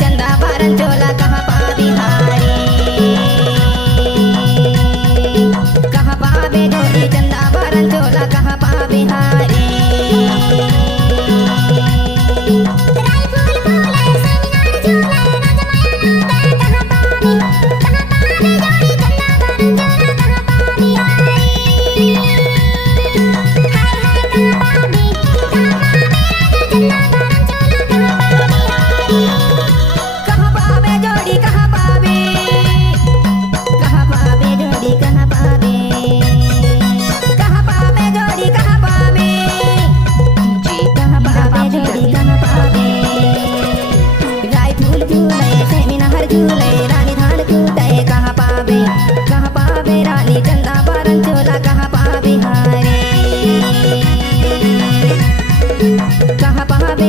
चंदा बारन चोला कहाँ पावे हारे, कहाँ पावे जोड़ी चंदा बारन चोला कहाँ पावे हारे। कहाँ पावे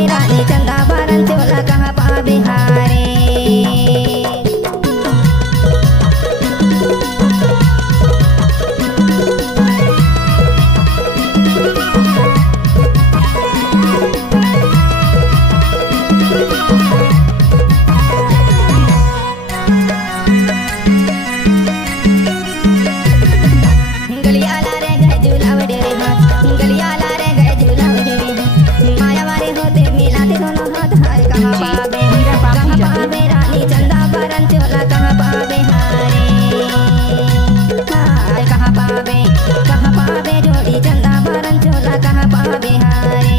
रानी चंदा बारन चोला कहाँ पावे हारे।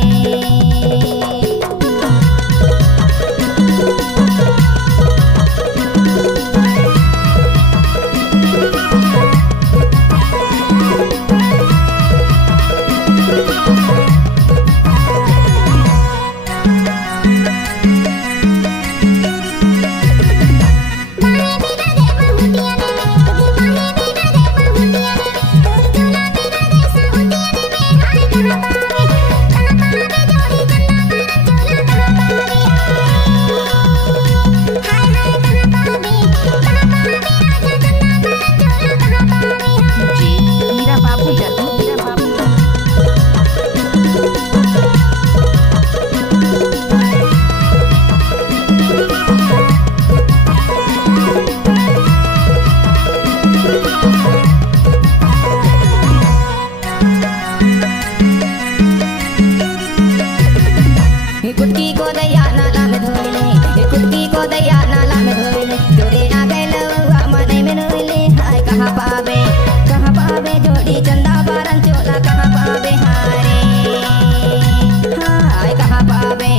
कुटकी को दैया नाला में धोइले, कुटकी को दैया नाला में धोइले, तोरे आ गए लौआ मने में नोइले। हाय कहाँ पावे जोड़ी चंदा बारन चोला कहाँ पावे हारे। हाय कहाँ पावे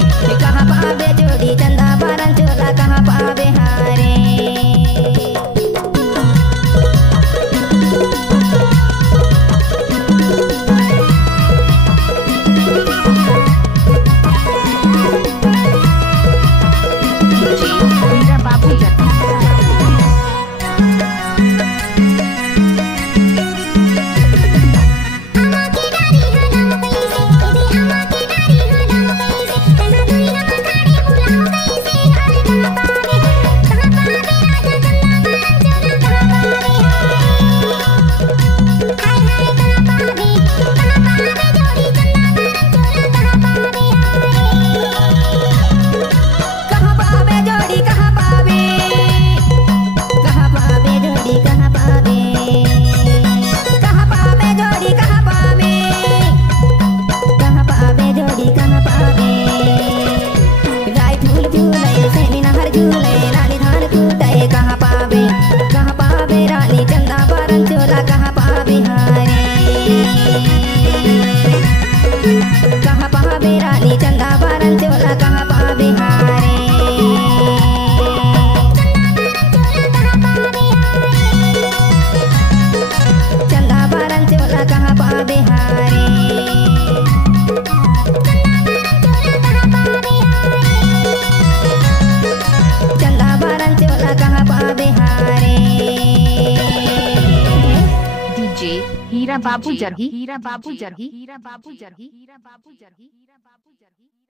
जोड़ी चंदा बारन चोला कहाँ पावे हारे। कहाँ पावे रानी चंदा बारन चोला कहाँ पावे हारे। चंदा बारन चोला कहाँ पावे हारे। चंदा बारन चोला कहाँ पावे हारे। हीरा बाबू जरही, हीरा बाबू जरही, हीरा बाबू जरही, हीरा बाबू जरही, हीरा बाबू जरही।